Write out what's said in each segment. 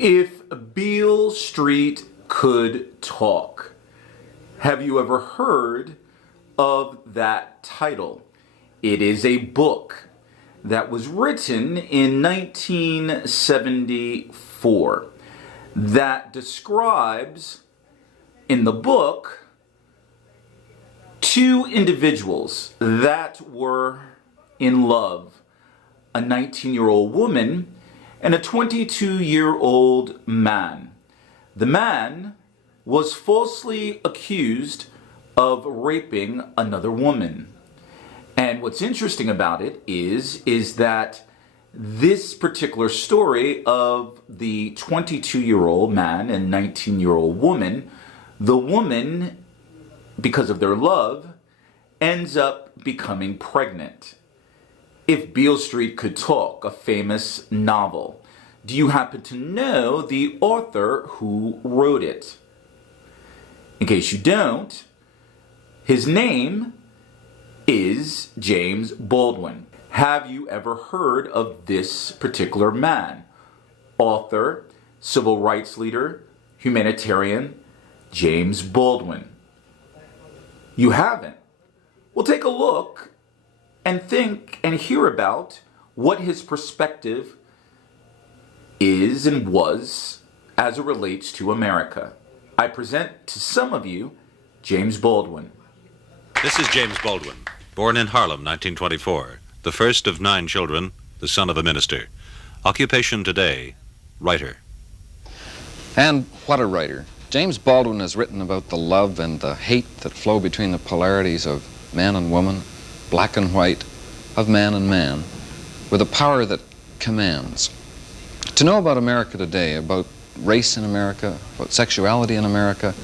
If Beale Street Could Talk. Have you ever heard of that title? It is a book that was written in 1974 that describes, in the book, two individuals that were in love, a 19-year-old woman and a 22-year-old man. The man was falsely accused of raping another woman. And what's interesting about it is that this particular story of the 22-year-old man and 19-year-old woman, the woman, because of their love, ends up becoming pregnant. If Beale Street Could Talk, a famous novel. Do you happen to know the author who wrote it? In case you don't, his name is James Baldwin. Have you ever heard of this particular man? Author, civil rights leader, humanitarian, James Baldwin. You haven't? Well, take a look and think and hear about what his perspective is and was as it relates to America. I present to some of you James Baldwin. This is James Baldwin, born in Harlem, 1924, the first of 9 children, the son of a minister. Occupation today, writer. And what a writer. James Baldwin has written about the love and the hate that flow between the polarities of man and woman, black and white, of man and man, with a power that commands. To know about America today, about race in America, about sexuality in America,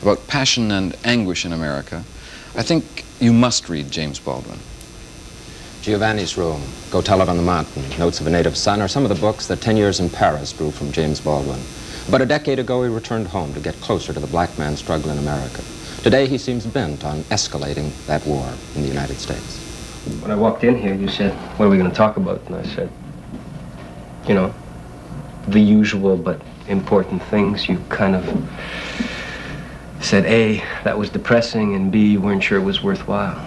about passion and anguish in America, I think you must read James Baldwin. Giovanni's Room, Go Tell It on the Mountain, Notes of a Native Son are some of the books that 10 years in Paris drew from James Baldwin. About a decade ago, he returned home to get closer to the black man's struggle in America. Today, he seems bent on escalating that war in the United States. When I walked in here, you said, what are we going to talk about? And I said, you know, the usual but important things. You kind of said, A, that was depressing, and B, you weren't sure it was worthwhile.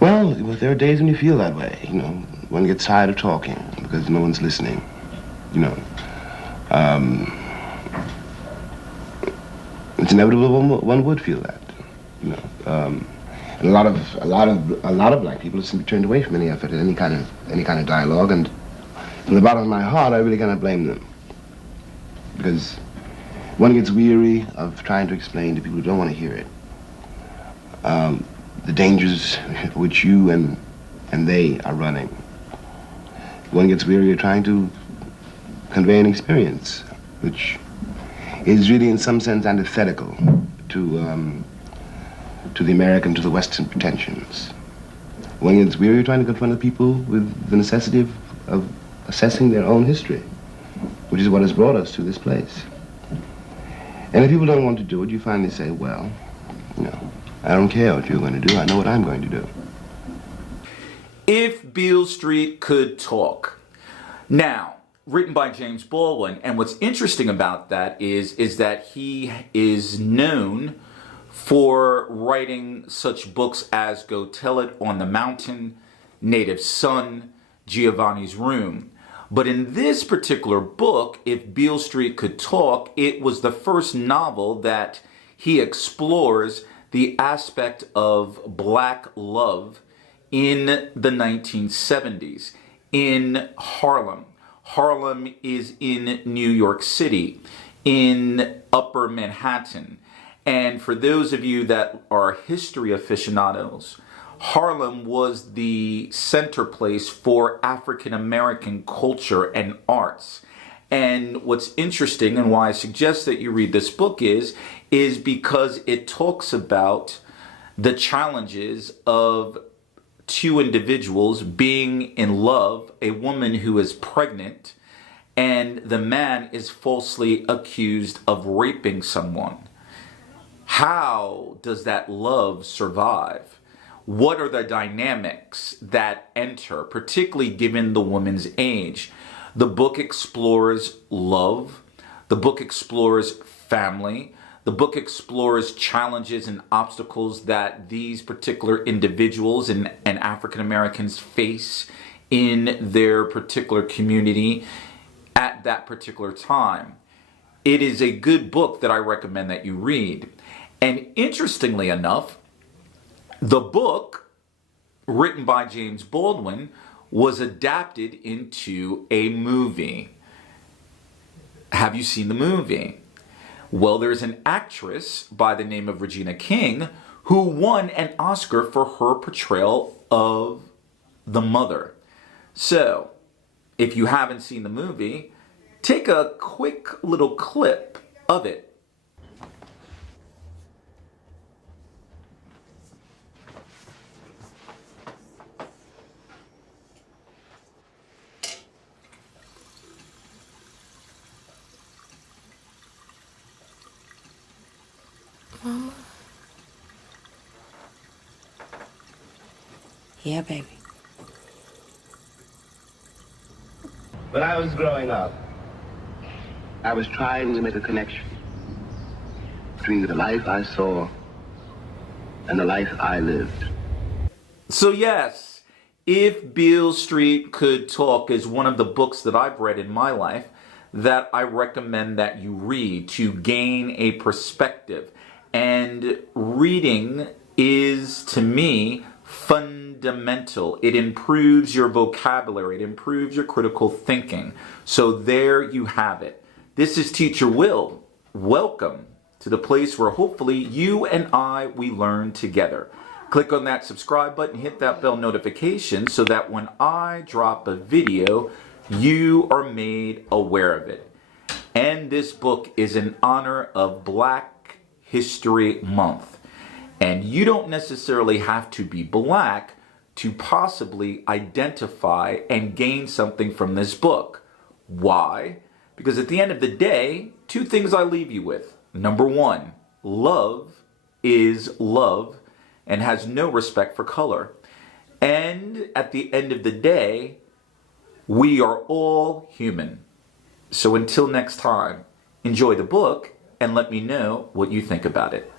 Well, there are days when you feel that way, you know. One gets tired of talking because no one's listening, you know. It's inevitable one would feel that, you know. And a lot of black people have simply turned away from any effort at any kind of dialogue, and from the bottom of my heart, I really cannot blame them, because one gets weary of trying to explain to people who don't want to hear it the dangers which you and they are running. One gets weary of trying to convey an experience which is really in some sense antithetical to the American, to the Western pretensions. One gets weary of trying to confront the people with the necessity of assessing their own history, which is what has brought us to this place. And if people don't want to do it, you finally say, well, you know, I don't care what you're going to do, I know what I'm going to do. If Beale Street Could Talk. Now, written by James Baldwin, and what's interesting about that is that he is known for writing such books as Go Tell It on the Mountain, Native Son, Giovanni's Room. But in this particular book, If Beale Street Could Talk, it was the first novel that he explores the aspect of black love in the 1970s in Harlem. Harlem is in New York City, in Upper Manhattan. And for those of you that are history aficionados, Harlem was the center place for African American culture and arts. And what's interesting, and why I suggest that you read this book, is because it talks about the challenges of two individuals being in love, a woman who is pregnant, and the man is falsely accused of raping someone. How does that love survive? What are the dynamics that enter, particularly given the woman's age? The book explores love. The book explores family. The book explores challenges and obstacles that these particular individuals and African Americans face in their particular community at that particular time. It is a good book that I recommend that you read. And interestingly enough, the book written by James Baldwin was adapted into a movie. Have you seen the movie? Well, there's an actress by the name of Regina King who won an Oscar for her portrayal of the mother. So, if you haven't seen the movie, take a quick little clip of it. Mama? Yeah, baby. When I was growing up, I was trying to make a connection between the life I saw and the life I lived. So yes, if Beale Street Could Talk is one of the books that I've read in my life that I recommend that you read to gain a perspective. And reading is, to me, fundamental. It improves your vocabulary. It improves your critical thinking. So there you have it. This is Teacher Will. Welcome to the place where hopefully you and we learn together. Click on that subscribe button, hit that bell notification so that when I drop a video, you are made aware of it. And this book is in honor of Black History Month. And you don't necessarily have to be black to possibly identify and gain something from this book. Why? Because at the end of the day, two things I leave you with. Number one, love is love and has no respect for color. And at the end of the day, we are all human. So until next time, enjoy the book and let me know what you think about it.